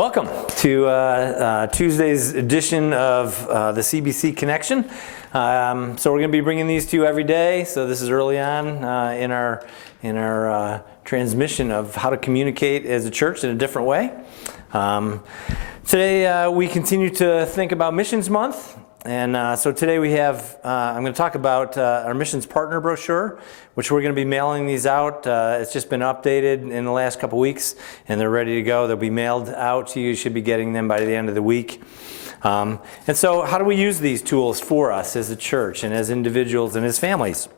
Welcome to Tuesday's edition of the CBC Connection. So we're going to be bringing these to you every day. So this is early on in our transmission of how to communicate as a church in a different way. Today we continue to think about Missions Month. And so today we have, I'm going to talk about our missions partner brochure, which we're going to be mailing these out. It's just been updated in the last couple weeks, and they're ready to go. They'll be mailed out to you. You should be getting them by the end of the week. And so how do we use these tools for us as a church and as individuals and as families?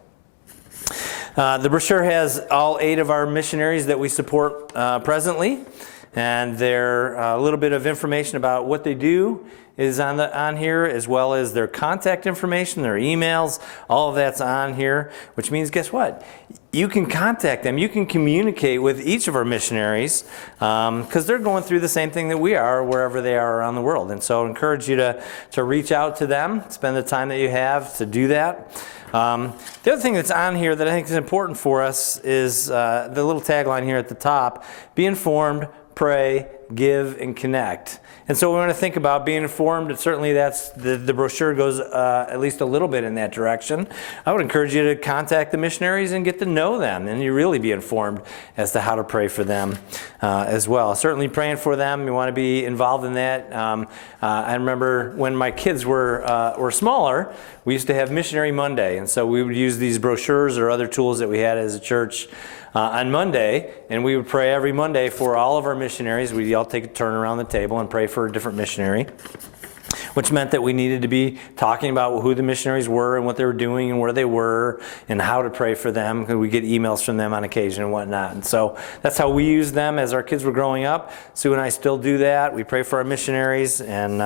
The brochure has all 8 of our missionaries that we support presently, and they're a little bit of information about what they do is on here, as well as their contact information, their emails, all of that's on here, which means, guess what? You can contact them, you can communicate with each of our missionaries, because they're going through the same thing that we are wherever they are around the world. And so I encourage you to reach out to them, spend the time that you have to do that. The other thing that's on here that I think is important for us is the little tagline here at the top: be informed, pray, give, and connect. And so we want to think about being informed, and certainly that's the brochure goes at least a little bit in that direction. I would encourage you to contact the missionaries and get to know them, and you really be informed as to how to pray for them as well. Certainly praying for them, you want to be involved in that. I remember when my kids were smaller, we used to have Missionary Monday, and so we would use these brochures or other tools that we had as a church on Monday, and we would pray every Monday for all of our missionaries. We'd all take a turn around the table and pray for a different missionary, which meant that we needed to be talking about who the missionaries were and what they were doing and where they were and how to pray for them, because we get emails from them on occasion and whatnot. And so that's how we used them as our kids were growing up. Sue and I still do that. We pray for our missionaries, and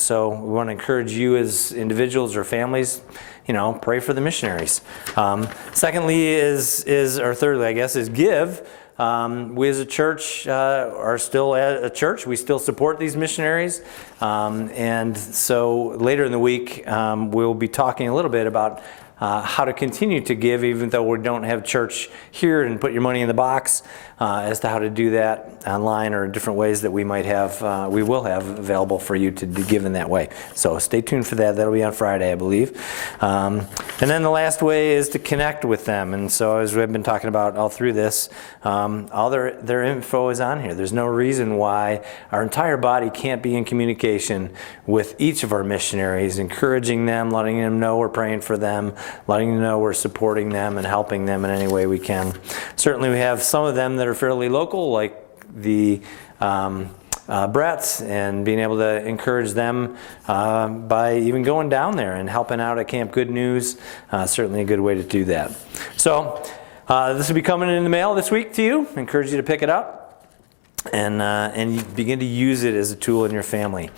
so we want to encourage you as individuals or families, pray for the missionaries. Secondly or thirdly, I guess, is give. We as a church are still a church. We still support these missionaries. And so later in the week, we'll be talking a little bit about how to continue to give, even though we don't have church here, and put your money in the box, as to how to do that online or different ways that we will have available for you to give in that way. So stay tuned for that. That'll be on Friday, I believe. And then the last way is to connect with them. And so as we've been talking about all through this, all their info is on here. There's no reason why our entire body can't be in communication with each of our missionaries, encouraging them, letting them know we're praying for them, letting them know we're supporting them and helping them in any way we can. Certainly we have some of them that are fairly local, like the Bretts, and being able to encourage them by even going down there and helping out at Camp Good News. Certainly a good way to do that. So this will be coming in the mail this week to you. I encourage you to pick it up and begin to use it as a tool in your family.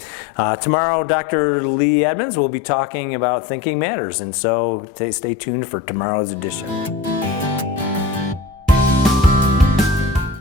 Tomorrow, Dr. Lee Edmonds will be talking about Thinking Matters, and so stay tuned for tomorrow's edition.